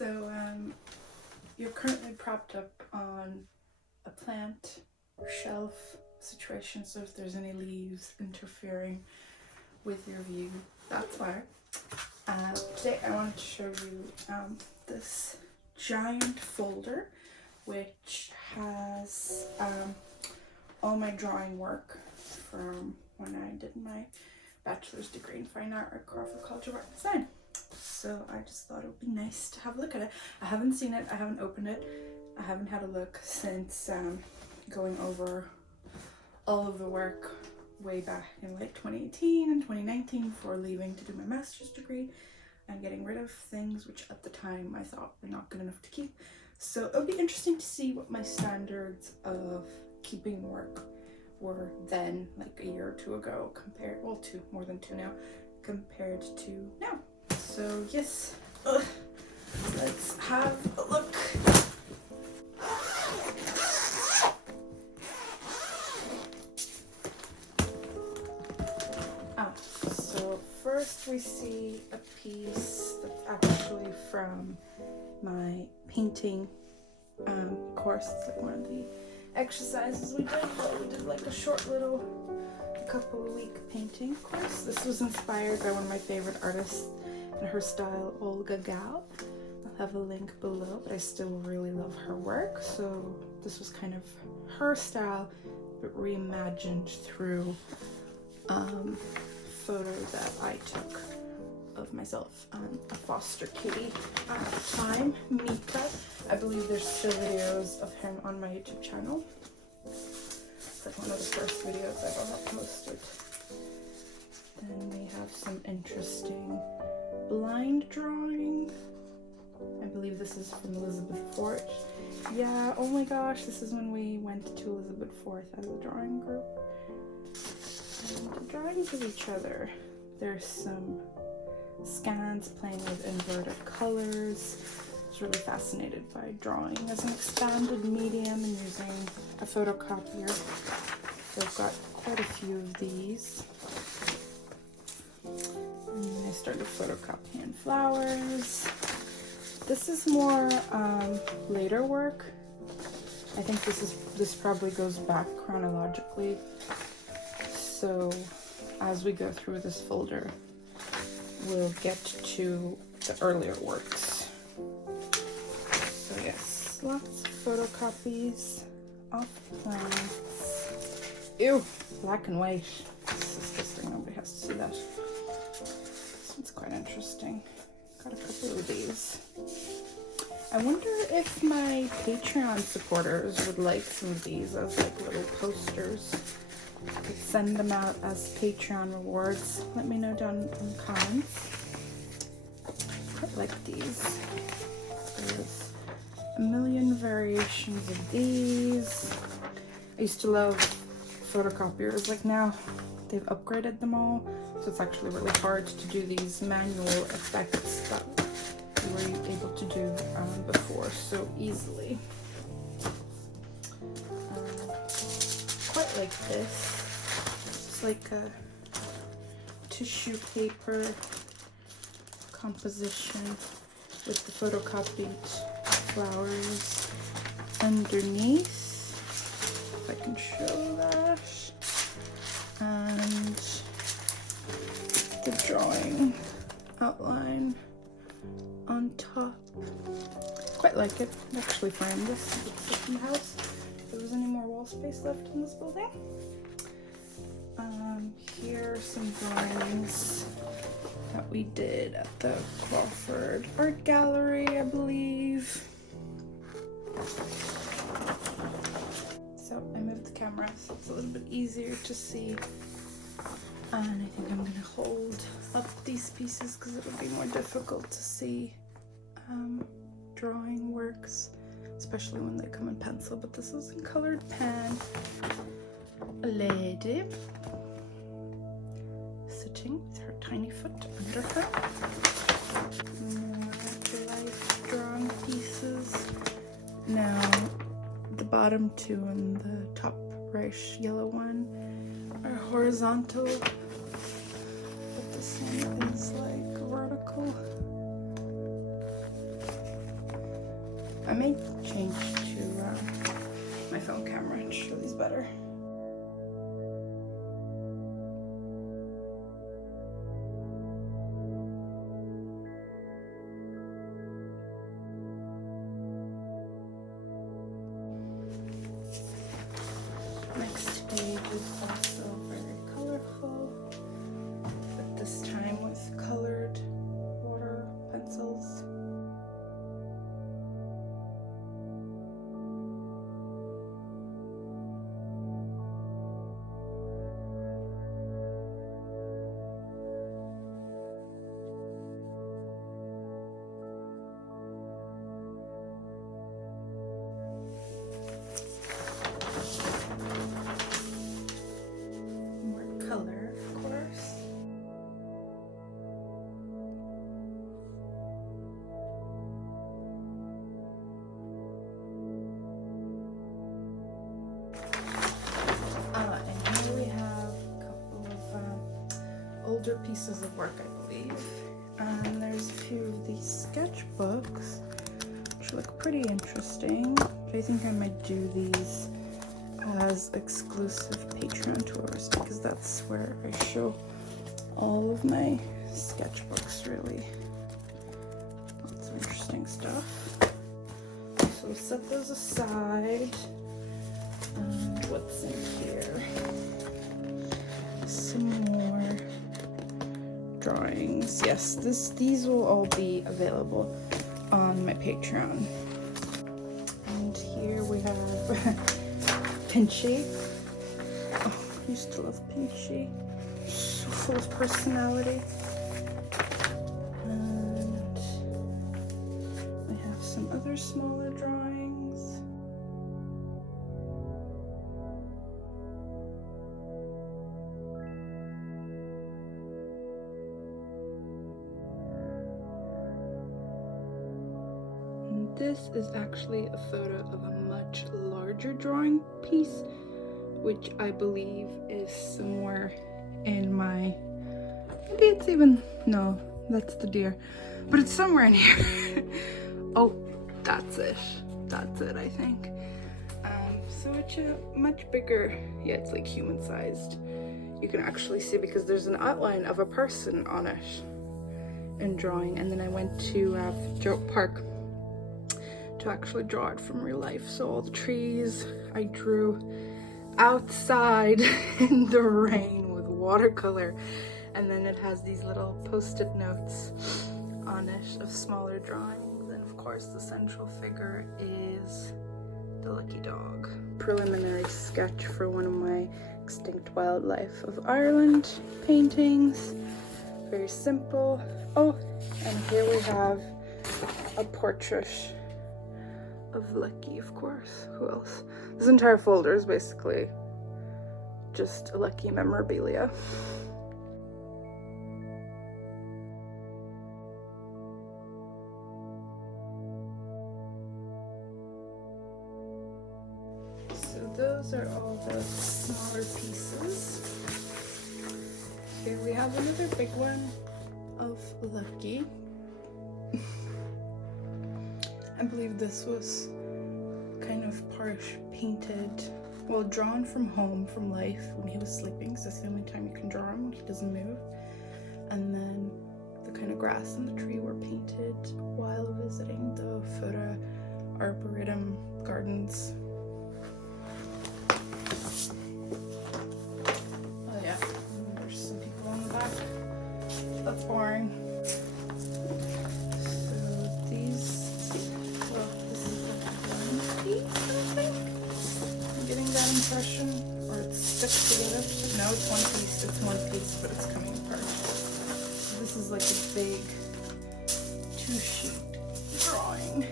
So you're currently propped up on a plant or shelf situation, so if there's any leaves interfering with your view, that's why. Today I wanted to show you this giant folder which has all my drawing work from when I did my bachelor's degree in fine art at Crawford College of Art and Design. So I just thought it would be nice to have a look at it. I haven't seen it, I haven't opened it, I haven't had a look since going over all of the work way back in like 2018 and 2019 before leaving to do my master's degree and getting rid of things which at the time I thought were not good enough to keep. So it'll be interesting to see what my standards of keeping work were then, like a year or two ago, compared, well, more than two now, compared to now. So yes, let's have a look. So first we see a piece that's actually from my painting course. It's like one of the exercises we did like a short little couple of week painting course. This was inspired by one of my favorite artists and her style, Olga Gal. I'll have a link below, but I still really love her work. So this was kind of her style, but reimagined through photo that I took of myself and a foster kitty at the time, Mika. I believe there's still videos of him on my YouTube channel. It's like one of the first videos I've ever posted. Then we have some interesting blind drawings. I believe this is from Elizabeth Fort. Yeah, oh my gosh, this is when we went to Elizabeth Fort as a drawing group. And drawings of each other. There's some scans playing with inverted colors. I was really fascinated by drawing as an expanded medium and using a photocopier. So I've got quite a few of these. And then I started photocopying flowers. This is more later work. I think this probably goes back chronologically. So as we go through this folder, we'll get to the earlier works. So yes, lots of photocopies of plants. Ew, black and white. It's disgusting, nobody has to see that. This one's quite interesting. Got a couple of these. I wonder if my Patreon supporters would like some of these as like little posters. I could send them out as Patreon rewards. Let me know down in the comments. I like these. There's a million variations of these. I used to love photocopiers. Like now they've upgraded them all, so it's actually really hard to do these manual effects that we were able to do before so easily. Quite like this. It's like a tissue paper composition with the photocopied flowers underneath. If I can show that. And the drawing outline on top. Quite like it. I'd actually find this in the house if there was any more wall space left in this building. Here are some drawings that we did at the Crawford Art Gallery, I believe. So I moved the camera so it's a little bit easier to see. And I think I'm gonna hold up these pieces because it would be more difficult to see drawing works, especially when they come in pencil, but this is in colored pen. A lady sitting with her tiny foot under her. More life drawing pieces. Now the bottom two and the top right yellow one are horizontal, but this one is like vertical. I may change to my phone camera to show these better. Next page is also very colorful, but this time with colored water pencils. Color, of course. And here we have a couple of older pieces of work, I believe. And there's a few of these sketchbooks, which look pretty interesting. I think I might do these as exclusive Patreon tours because that's where I show all of my sketchbooks, really. Lots of interesting stuff. So we'll set those aside. And what's in here? Some more drawings. Yes, these will all be available on my Patreon. And here we have Pinchy. Oh, I used to love Pinchy. So full of personality. And we have some other smaller drawings. And this is actually a photo of a much larger drawing piece, which I believe is somewhere in my, maybe it's even, no, that's the deer, but it's somewhere in here. Oh, that's it, I think. So it's a much bigger, yeah, it's like human sized. You can actually see because there's an outline of a person on it in drawing. And then I went to Joke Park to actually draw it from real life. So all the trees I drew outside in the rain with watercolor, and then it has these little post-it notes on it of smaller drawings, and of course the central figure is the lucky dog. Preliminary sketch for one of my extinct wildlife of Ireland paintings. Very simple. Oh, and here we have a portrait of Lucky, of course. Who else? This entire folder is basically just Lucky memorabilia. So those are all the smaller pieces. Here we have another big one of Lucky. I believe this was kind of part painted, well, drawn from home, from life, when he was sleeping, because that's the only time you can draw him when he doesn't move. And then the kind of grass and the tree were painted while visiting the Photo Arboretum Gardens. Oh yeah, and there's some people on the back. That's boring. Impression, or it's stuck together. No, it's one piece, but it's coming apart. So this is like a big 2-sheet drawing.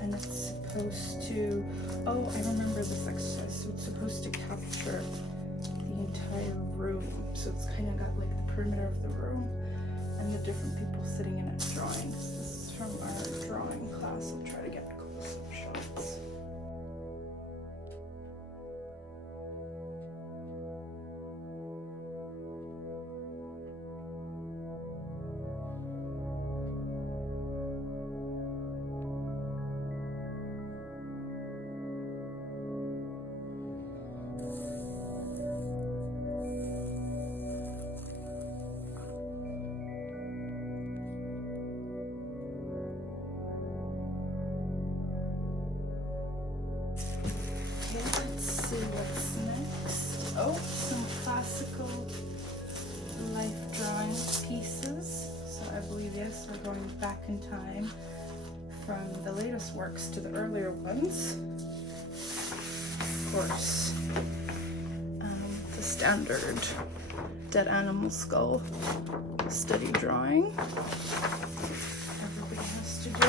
And it's supposed to, oh, I remember this exercise. So it's supposed to capture the entire room. So it's kind of got like the perimeter of the room and the different people sitting in it drawing. So this is from our drawing class. I'll try to get close-up shots. going back in time from the latest works to the earlier ones. Of course, the standard dead animal skull study drawing everybody has to do.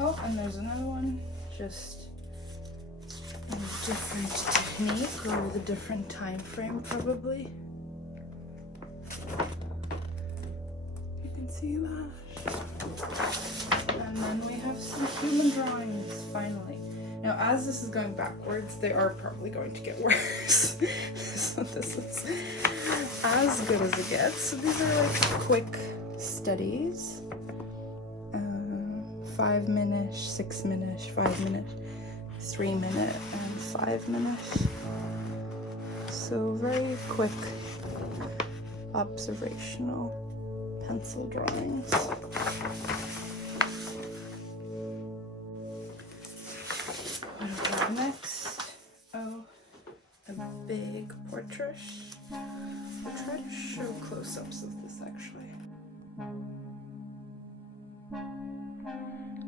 Oh, and there's another one, just a different technique or with a different time frame probably. You can see that. And then we have some human drawings, finally. Now, as this is going backwards, they are probably going to get worse. So this is as good as it gets. So these are like quick studies. 5 minute, 6 minute, 5 minute, 3 minute, and 5 minute. So very quick observational pencil drawings. What do we have next? Oh, a big portrait. I'll try to show close-ups of this actually.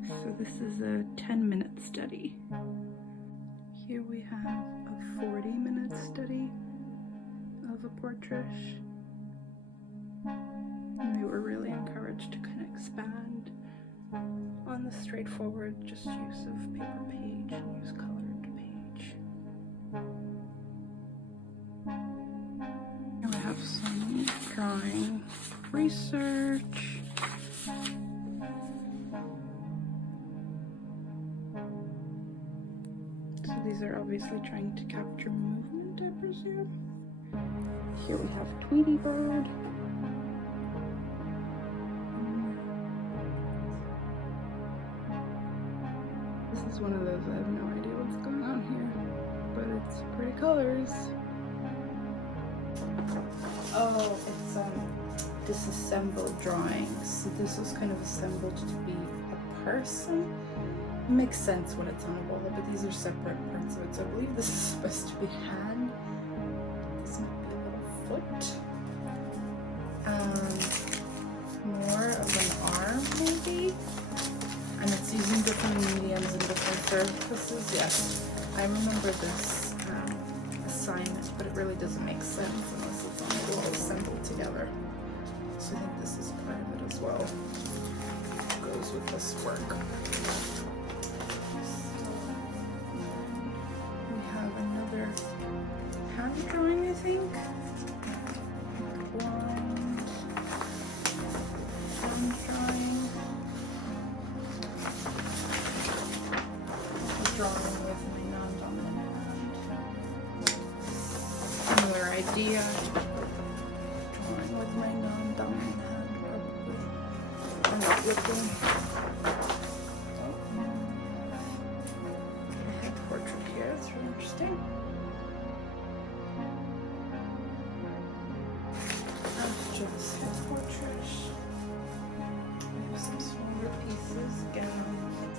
So this is a 10-minute study. Here we have a 40-minute study of a portrait. And we were really encouraged to kind of expand on the straightforward just use of paper page and use colored page. Here we have some drawing research. So these are obviously trying to capture movement, I presume. Here we have Tweety Bird. This is one of those, I have no idea what's going on here, but it's pretty colors. Oh, it's disassembled drawings. So this was kind of assembled to be a person. It makes sense when it's on a wall, but these are separate parts of it. So I believe this is supposed to be hand. This might be a little foot. More of an arm, maybe. And it's using different mediums and different surfaces. Yes, I remember this assignment, but it really doesn't make sense unless it's on a wall assembled together. So I think this is part of it as well. Which goes with this work. Another hand drawing, I think. Blind hand drawing. Drawing with my non-dominant hand. Similar idea. Drawing with my non-dominant hand, probably. I'm not looking. It's really interesting. That's just his portrait. We have some smaller pieces. Again,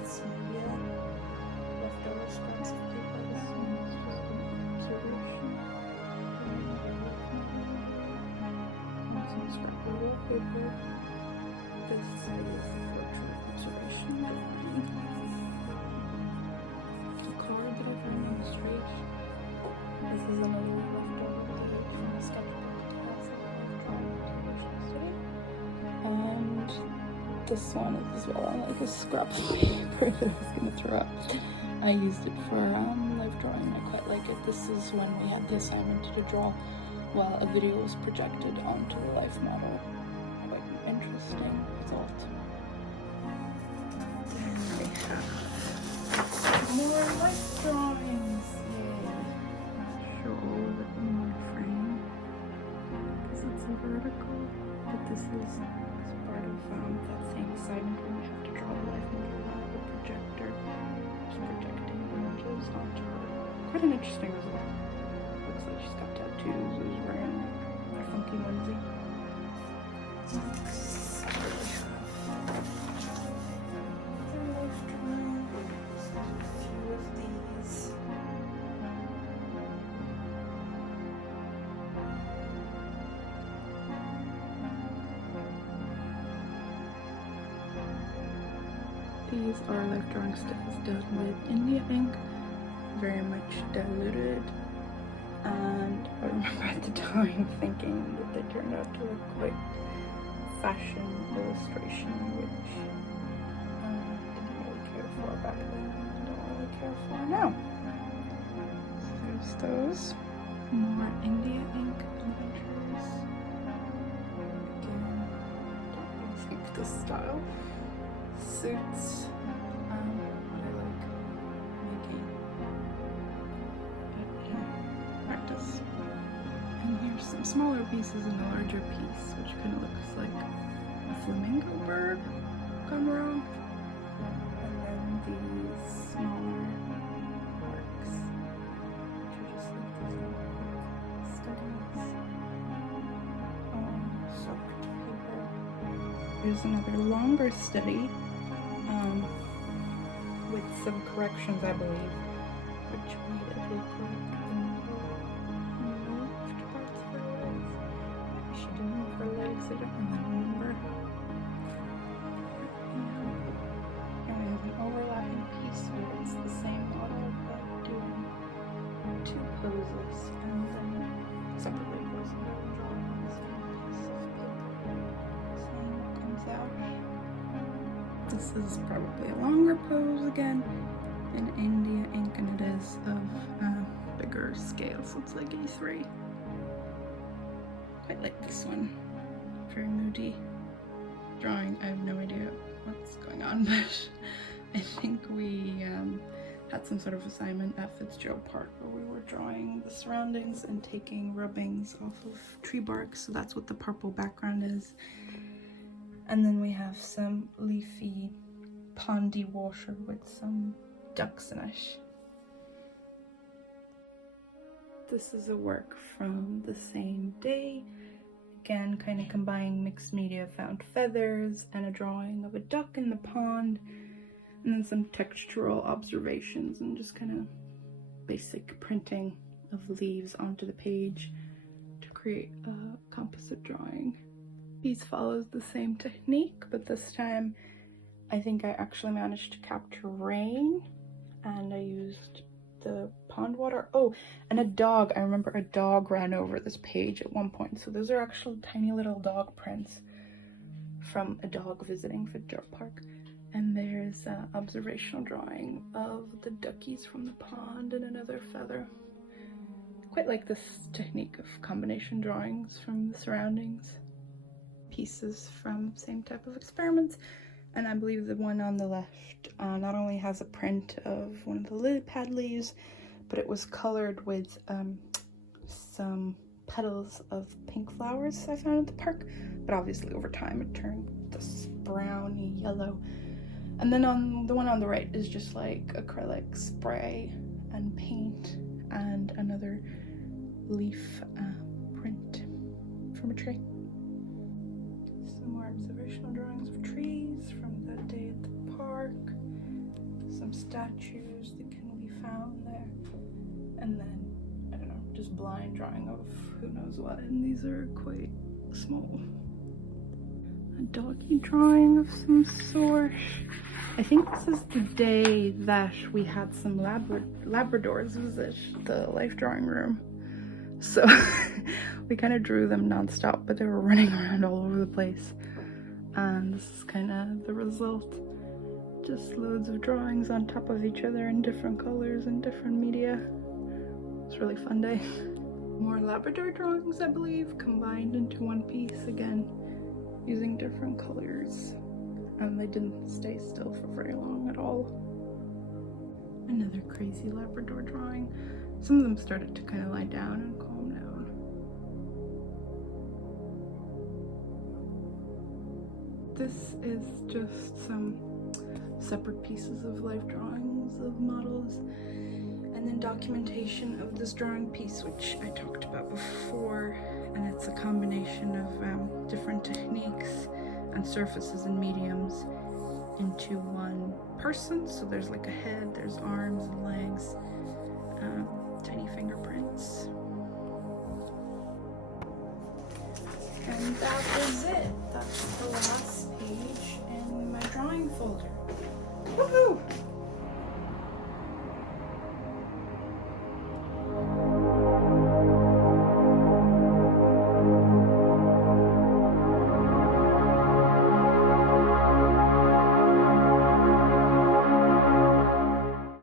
it's maybe leftover scraps of paper. This one is just an observation. And some scrap of paper. This is portrait observation. Straight. This is another leftover from the sketchbook and this one is as well like a scrap of paper that I was going to throw up. I used it for live drawing. I quite like it. This is when we had the assignment to draw while a video was projected onto the life model. Quite an interesting result. There we have more life drawings. Show all of it in my frame because it's a vertical, but this is part of that same assignment when we have to draw the life model out of a projector, just projecting images onto her. Quite an interesting result. Looks like she's got tattoos, is wearing like a funky onesie. Next, we have life drawings. A few of these. These are life drawing sticks done with India ink, very much diluted, and I remember at the time thinking that they turned out to look quite fashion illustration, which I didn't really care for back then and don't really care for now. So there's those. More India ink adventures. Again, don't really think this style suits what I like making, but practice. And here's some smaller pieces and a larger piece, which kind of looks like a flamingo bird gone wrong. And then these smaller works, which are just like these little quick studies on soaked paper. Here's another longer study with some corrections, I believe, which made it look like the moved parts of her legs. Maybe she didn't move her legs, I don't really remember. And we have an overlapping piece where it's the same model but doing two poses and then separately posing and drawing on the same piece of paper. Same comes out. This is probably a longer pose again in India ink, and it is of bigger scale, so it's like A3. Quite like this one. Very moody drawing. I have no idea what's going on, but I think we had some sort of assignment at Fitzgerald Park where we were drawing the surroundings and taking rubbings off of tree bark, so that's what the purple background is. And then we have some leafy pondy water with some ducks in it. This is a work from the same day. Again, kind of combining mixed media, found feathers and a drawing of a duck in the pond, and then some textural observations and just kind of basic printing of leaves onto the page to create a composite drawing. Piece follows the same technique, but this time I think I actually managed to capture rain, and I used the pond water. Oh, and a dog. I remember a dog ran over this page at one point, so those are actually tiny little dog prints from a dog visiting Fitzgerald Park. And there's an observational drawing of the duckies from the pond and another feather. Quite like this technique of combination drawings from the surroundings. Pieces from same type of experiments, and I believe the one on the left not only has a print of one of the lily pad leaves, but it was colored with some petals of pink flowers I found at the park, but obviously over time it turned this browny yellow. And then on the one on the right is just like acrylic spray and paint and another leaf print from a tree. More observational drawings of trees from that day at the park, some statues that can be found there, and then, I don't know, just blind drawing of who knows what, and these are quite small. A doggy drawing of some sort. I think this is the day that we had some Labradors visit the life drawing room. So we kind of drew them non-stop, but they were running around all over the place. And this is kind of the result. Just loads of drawings on top of each other in different colors and different media. It's a really fun day. More Labrador drawings, I believe, combined into one piece again, using different colors. And they didn't stay still for very long at all. Another crazy Labrador drawing. Some of them started to kind of lie down and calm down. This is just some separate pieces of life drawings of models, and then documentation of this drawing piece, which I talked about before, and it's a combination of different techniques and surfaces and mediums into one person. So there's like a head, there's arms and legs, tiny fingerprints. And that was it. That's the last page in my drawing folder. Woohoo!